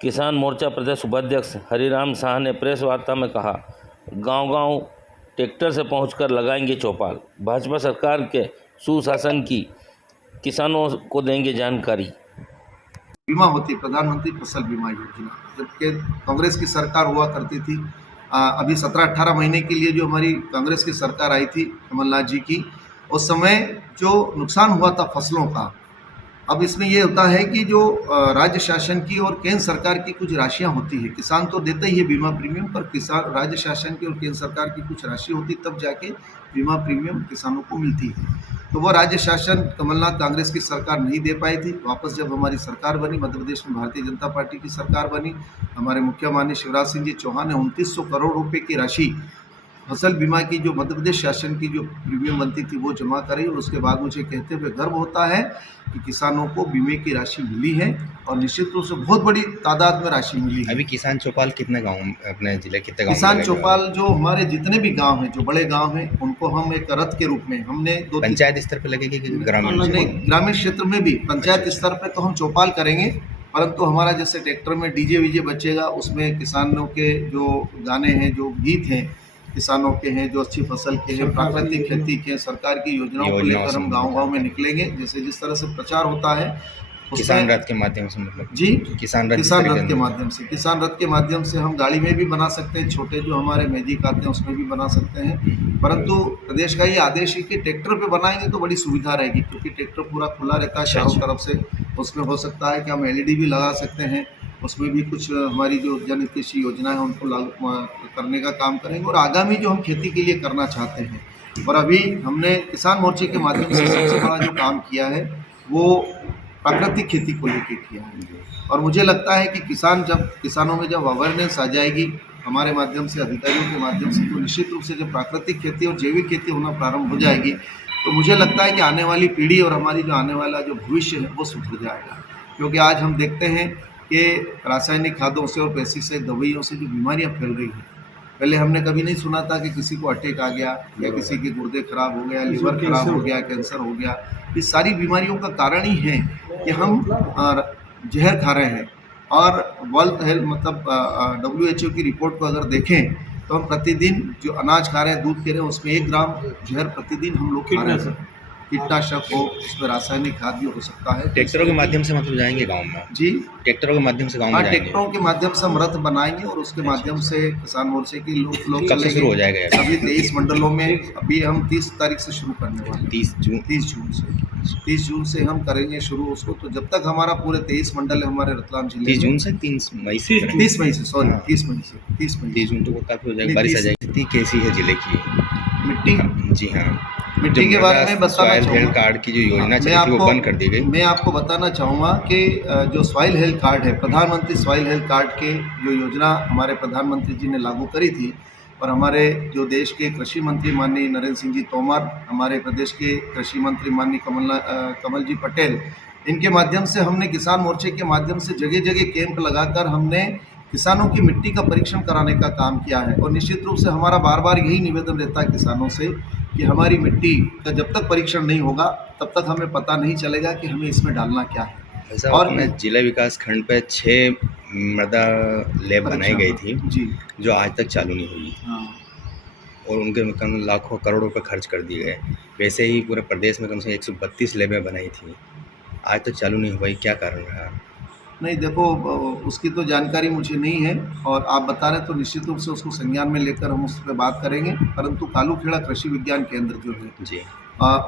किसान मोर्चा प्रदेश उपाध्यक्ष हरिराम शाह ने प्रेस वार्ता में कहा, गांव-गांव ट्रैक्टर से पहुंचकर लगाएंगे चौपाल। भाजपा सरकार के सुशासन की किसानों को देंगे जानकारी। बीमा होती प्रधानमंत्री फसल बीमा योजना, जबकि कांग्रेस की सरकार हुआ करती थी। अभी 17-18 महीने के लिए जो हमारी कांग्रेस की सरकार आई थी कमलनाथ जी की, उस समय जो नुकसान हुआ था फसलों का, अब इसमें ये होता है कि जो राज्य शासन की और केंद्र सरकार की कुछ राशियां होती है। किसान तो देता ही है बीमा प्रीमियम, पर किसान राज्य शासन की और केंद्र सरकार की कुछ राशि होती, तब जाके बीमा प्रीमियम किसानों को मिलती है। तो वो राज्य शासन कमलनाथ कांग्रेस की सरकार नहीं दे पाई थी। वापस जब हमारी सरकार बनी, मध्य प्रदेश में भारतीय जनता पार्टी की सरकार बनी, हमारे मुख्य माननीय शिवराज सिंह जी चौहान ने 2900 करोड़ रुपए की राशि फसल बीमा की जो मध्य प्रदेश शासन की जो प्रीमियम बनती थी वो जमा करी, और उसके बाद मुझे कहते हुए गर्व होता है कि किसानों को बीमे की राशि मिली है, और निश्चित रूप से बहुत बड़ी तादाद में राशि मिली है। अभी किसान चौपाल कितने गांव, अपने जिले कितने गांव? किसान चौपाल जो हमारे जितने भी गांव हैं, जो बड़े गांव हैं, उनको हम एक रथ के रूप में हमने पंचायत स्तर पर लगेगी कि ग्रामीण क्षेत्र में भी पंचायत स्तर पर तो हम चौपाल करेंगे, परंतु हमारा जैसे ट्रैक्टर में डीजे वीजे बचेगा, उसमें किसानों के जो गाने हैं, जो गीत हैं किसानों के हैं, जो अच्छी फसल के हैं, प्राकृतिक खेती के, सरकार की योजनाओं को लेकर हम गांव-गांव में निकलेंगे। जैसे जिस तरह से प्रचार होता है किसान रथ के माध्यम से, मतलब जी किसान रथ के माध्यम से, किसान रथ के माध्यम से हम गाड़ी में भी बना सकते हैं, छोटे जो हमारे मैजिक आते हैं उसमें भी बना सकते हैं। परंतु प्रदेश का ये आदेश है कि ट्रैक्टर पे बनाएंगे तो बड़ी सुविधा रहेगी, क्योंकि ट्रैक्टर पूरा खुला रहता है चारों तरफ से। उसमें हो सकता है कि हम एलईडी भी लगा सकते हैं, उसमें भी कुछ हमारी जो जन कृषि योजना है उनको लागू करने का काम करेंगे, और आगामी जो हम खेती के लिए करना चाहते हैं। और अभी हमने किसान मोर्चे के माध्यम से सबसे बड़ा जो काम किया है वो प्राकृतिक खेती को लेकर किया है। और मुझे लगता है कि किसानों में जब अवेयरनेस आ जाएगी हमारे माध्यम से, अधिकारियों के माध्यम से, तो निश्चित रूप से जब प्राकृतिक खेती और जैविक खेती होना प्रारंभ हो जाएगी, तो मुझे लगता है कि आने वाली पीढ़ी और हमारी जो आने वाला जो भविष्य है वो सुधर जाएगा। क्योंकि आज हम देखते हैं कि रासायनिक खादों से और पेस्टिसाइड दवाइयों से जो बीमारियां फैल रही हैं, पहले हमने कभी नहीं सुना था कि किसी को अटैक आ गया, या किसी के गुर्दे खराब हो गया, लीवर खराब हो गया, कैंसर हो गया। इस सारी बीमारियों का कारण ही है कि हम जहर खा रहे हैं। और वर्ल्ड हेल्थ मतलब WHO की रिपोर्ट को अगर देखें तो हम प्रतिदिन जो अनाज खा रहे हैं, दूध पी रहे हैं, उसमें 1 ग्राम जहर प्रतिदिन हम लोग खा रहे हैं। कीटनाशक हो, उसमें रासायनिक खाद भी हो सकता है। ट्रैक्टरों के माध्यम से मतलब जाएंगे गांव में? जी, ट्रैक्टरों के माध्यम से गांव में जाएंगे। ट्रैक्टरों के माध्यम से हम रथ बनाएंगे, और उसके माध्यम से किसान मोर्चे के लोग कब से शुरू हो जाएगा? सभी 23 मंडलों में। अभी हम 30 तारीख से शुरू करने वाले हैं। 30 जून से हम करेंगे शुरू उसको। तो जब तक हमारा पूरे 23 मंडल है हमारे रतलाम जिले में, 30 जून से 30 मई से 30 मई से 30 जून तो काफ़ी हो जाएगी, बारिश आ जाएगी। स्थिति कैसी है जिले की? मिट्टी, जी हाँ, मिट्टी के बारे में बताना सॉइल हेल्थ कार्ड की जो योजना चली थी वो बंद कर दी गई। मैं आपको बताना चाहूँगा कि जो सॉइल हेल्थ कार्ड है, प्रधानमंत्री सॉइल हेल्थ कार्ड के जो योजना हमारे प्रधानमंत्री जी ने लागू करी थी, और हमारे जो देश के कृषि मंत्री माननीय नरेंद्र सिंह जी तोमर, हमारे प्रदेश के कृषि मंत्री माननीय कमल जी पटेल, इनके माध्यम से हमने किसान मोर्चे के माध्यम से जगह जगह कैंप लगाकर हमने किसानों की मिट्टी का परीक्षण कराने का काम किया है। और निश्चित रूप से हमारा बार बार यही निवेदन रहता है किसानों से कि हमारी मिट्टी का जब तक परीक्षण नहीं होगा तब तक हमें पता नहीं चलेगा कि हमें इसमें डालना क्या है। और जिला विकास खंड पे 6 मृदा लैब बनाई गई थी जी, जो आज तक चालू नहीं हुई। हाँ। और उनके कम लाखों करोड़ों रुपये खर्च कर दिए गए। वैसे ही पूरे प्रदेश में कम से 132 लैबें बनाई थी, आज तक चालू नहीं हुई। क्या कारण रहा? नहीं, देखो उसकी तो जानकारी मुझे नहीं है, और आप बता रहे तो निश्चित रूप से उसको संज्ञान में लेकर हम उस पर बात करेंगे। परंतु कालूखेड़ा कृषि विज्ञान केंद्र जो है जी,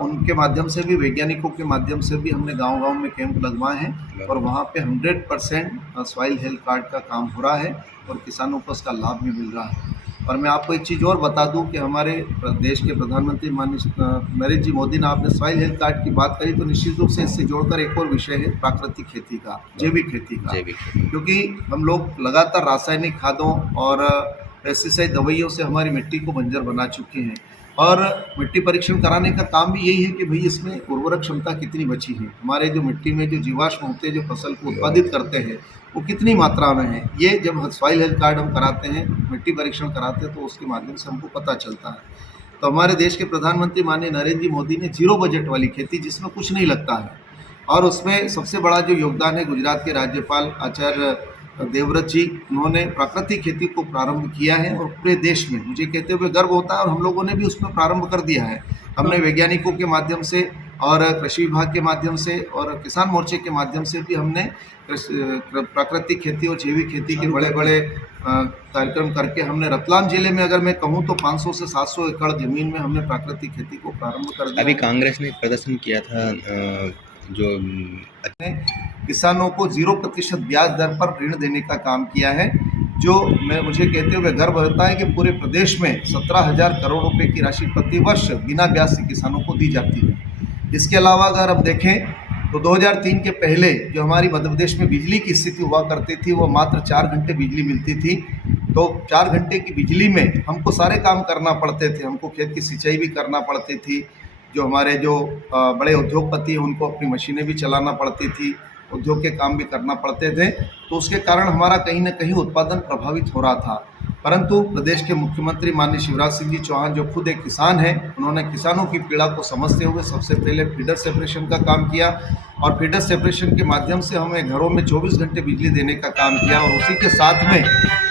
उनके माध्यम से भी, वैज्ञानिकों के माध्यम से भी हमने गांव-गांव में कैंप लगवाए हैं, और वहां पे 100% सॉइल हेल्थ कार्ड का काम हो रहा है, और किसानों को उसका लाभ भी मिल रहा है। और मैं आपको एक चीज़ और बता दूं कि हमारे देश के प्रधानमंत्री माननीय नरेंद्र जी मोदी ने, आपने सॉइल हेल्थ कार्ड की बात करी, तो निश्चित रूप से इससे जोड़कर एक और विषय है प्राकृतिक खेती का, जैविक खेती का। क्योंकि हम लोग लगातार रासायनिक खादों और पेस्टिसाइड दवाइयों से हमारी मिट्टी को बंजर बना चुके हैं, और मिट्टी परीक्षण कराने का काम भी यही है कि भाई इसमें उर्वरक क्षमता कितनी बची है, हमारे जो मिट्टी में जो जीवाश्म होते हैं, जो फसल को उत्पादित करते हैं, वो कितनी मात्रा में है। ये जब सॉइल हेल्थ कार्ड हम कराते हैं, मिट्टी परीक्षण कराते हैं, तो उसके माध्यम से हमको पता चलता है। तो हमारे देश के प्रधानमंत्री माननीय नरेंद्र जी मोदी ने जीरो बजट वाली खेती, जिसमें कुछ नहीं लगता है, और उसमें सबसे बड़ा जो योगदान है गुजरात के राज्यपाल आचार्य देवव्रत जी, उन्होंने प्राकृतिक खेती को प्रारंभ किया है और पूरे देश में मुझे कहते हुए गर्व होता है, और हम लोगों ने भी उसमें प्रारंभ कर दिया है। हमने वैज्ञानिकों के माध्यम से और कृषि विभाग के माध्यम से और किसान मोर्चे के माध्यम से भी हमने प्राकृतिक खेती और जैविक खेती के बड़े बड़े कार्यक्रम करके हमने रतलाम जिले में अगर मैं कहूँ तो 500 से 700 एकड़ जमीन में हमने प्राकृतिक खेती को प्रारंभ कर दिया। अभी कांग्रेस ने प्रदर्शन किया था जो किसानों को 0% ब्याज दर पर ऋण देने का काम किया है, जो मुझे कहते हुए गर्व होता है कि पूरे प्रदेश में 17,000 करोड़ रुपए की राशि प्रति वर्ष बिना ब्याज से किसानों को दी जाती है। इसके अलावा अगर हम देखें तो 2003 के पहले जो हमारी मध्य प्रदेश में बिजली की स्थिति हुआ करती थी, वो मात्र 4 घंटे बिजली मिलती थी। तो 4 घंटे की बिजली में हमको सारे काम करना पड़ते थे, हमको खेत की सिंचाई भी करना पड़ती थी, जो हमारे जो बड़े उद्योगपति हैं उनको अपनी मशीनें भी चलाना पड़ती थी, उद्योग के काम भी करना पड़ते थे। तो उसके कारण हमारा कहीं ना कहीं उत्पादन प्रभावित हो रहा था। परंतु प्रदेश के मुख्यमंत्री माननीय शिवराज सिंह जी चौहान, जो खुद एक किसान हैं, उन्होंने किसानों की पीड़ा को समझते हुए सबसे पहले फीडर सेपरेशन का काम किया, और फीडर सेपरेशन के माध्यम से हमें घरों में 24 घंटे बिजली देने का काम किया। और उसी के साथ में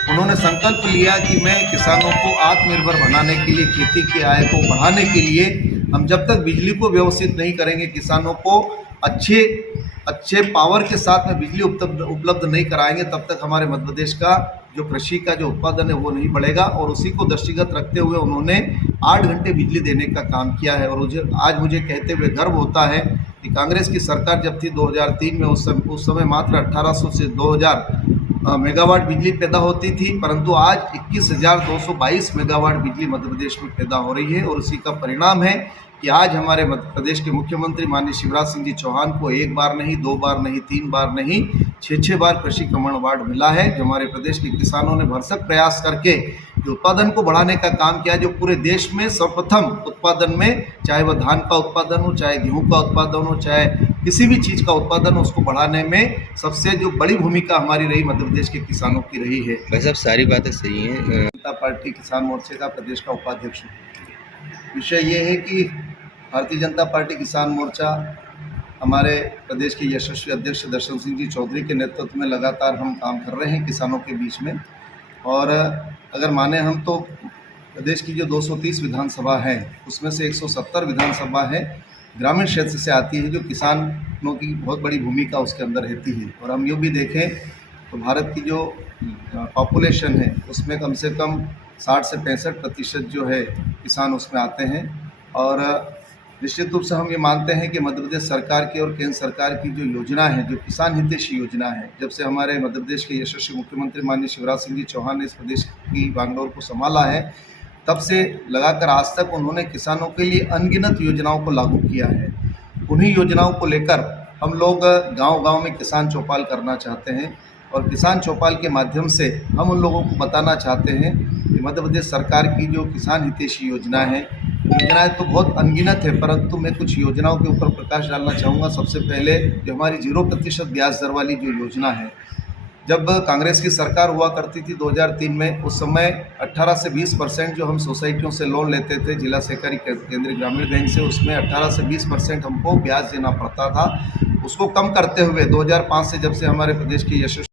उन्होंने संकल्प लिया कि मैं किसानों को आत्मनिर्भर बनाने के लिए, खेती की आय को बढ़ाने के लिए, हम जब तक बिजली को व्यवस्थित नहीं करेंगे, किसानों को अच्छे पावर के साथ में बिजली उपलब्ध नहीं कराएंगे, तब तक हमारे मध्य प्रदेश का जो कृषि का जो उत्पादन है वो नहीं बढ़ेगा। और उसी को दृष्टिगत रखते हुए उन्होंने 8 घंटे बिजली देने का काम किया है। और आज मुझे कहते हुए गर्व होता है कि कांग्रेस की सरकार जब थी 2003 में, उस समय मात्र 1800 से 2000 मेगावाट बिजली पैदा होती थी, परंतु आज 21,222 मेगावाट बिजली मध्य प्रदेश में पैदा हो रही है। और उसी का परिणाम है कि आज हमारे मध्य प्रदेश के मुख्यमंत्री माननीय शिवराज सिंह जी चौहान को 1 बार नहीं, 2 बार नहीं, 3 बार नहीं, 6 बार कृषि कमल अवार्ड मिला है, जो हमारे प्रदेश के किसानों ने भरसक प्रयास करके जो उत्पादन को बढ़ाने का काम किया, जो पूरे देश में सर्वप्रथम उत्पादन में, चाहे वह धान का उत्पादन हो, चाहे गेहूँ का उत्पादन हो, चाहे किसी भी चीज़ का उत्पादन हो, उसको बढ़ाने में सबसे जो बड़ी भूमिका हमारी रही मध्य प्रदेश के किसानों की रही है। वैसे अब सारी बातें सही हैं। जनता पार्टी किसान मोर्चे का प्रदेश का उपाध्यक्ष हूँ। विषय ये है कि भारतीय जनता पार्टी किसान मोर्चा हमारे प्रदेश के यशस्वी अध्यक्ष दर्शन सिंह जी चौधरी के नेतृत्व में लगातार हम काम कर रहे हैं किसानों के बीच में। और अगर माने हम तो प्रदेश की जो 230 विधानसभा है, उसमें से 170 विधानसभा है ग्रामीण क्षेत्र से आती है, जो किसानों की बहुत बड़ी भूमिका उसके अंदर रहती है। और हम यूँ भी देखें तो भारत की जो पॉपुलेशन है, उसमें कम से कम 60 से 65% जो है किसान उसमें आते हैं। और निश्चित रूप से हम ये मानते हैं कि मध्य प्रदेश सरकार की और केंद्र सरकार की जो योजना है, जो किसान हितैषी योजना है, जब से हमारे मध्य प्रदेश के यशस्वी मुख्यमंत्री माननीय शिवराज सिंह जी चौहान ने इस प्रदेश की बागडोर को संभाला है, तब से लगाकर आज तक उन्होंने किसानों के लिए अनगिनत योजनाओं को लागू किया है। उन्हीं योजनाओं को लेकर हम लोग गांव-गांव में किसान चौपाल करना चाहते हैं, और किसान चौपाल के माध्यम से हम उन लोगों को बताना चाहते हैं कि मध्य प्रदेश सरकार की जो किसान हितैषी योजनाएं तो बहुत अनगिनत है, परंतु मैं कुछ योजनाओं के ऊपर प्रकाश डालना चाहूँगा। सबसे पहले जो हमारी 0% ब्याज दर वाली जो योजना है, जब कांग्रेस की सरकार हुआ करती थी 2003 में, उस समय 18 से 20% जो हम सोसाइटियों से लोन लेते थे जिला सहकारी केंद्रीय ग्रामीण बैंक से, उसमें 18 से 20% हमको ब्याज देना पड़ता था। उसको कम करते हुए 2005 से जब से हमारे प्रदेश के यशस्वी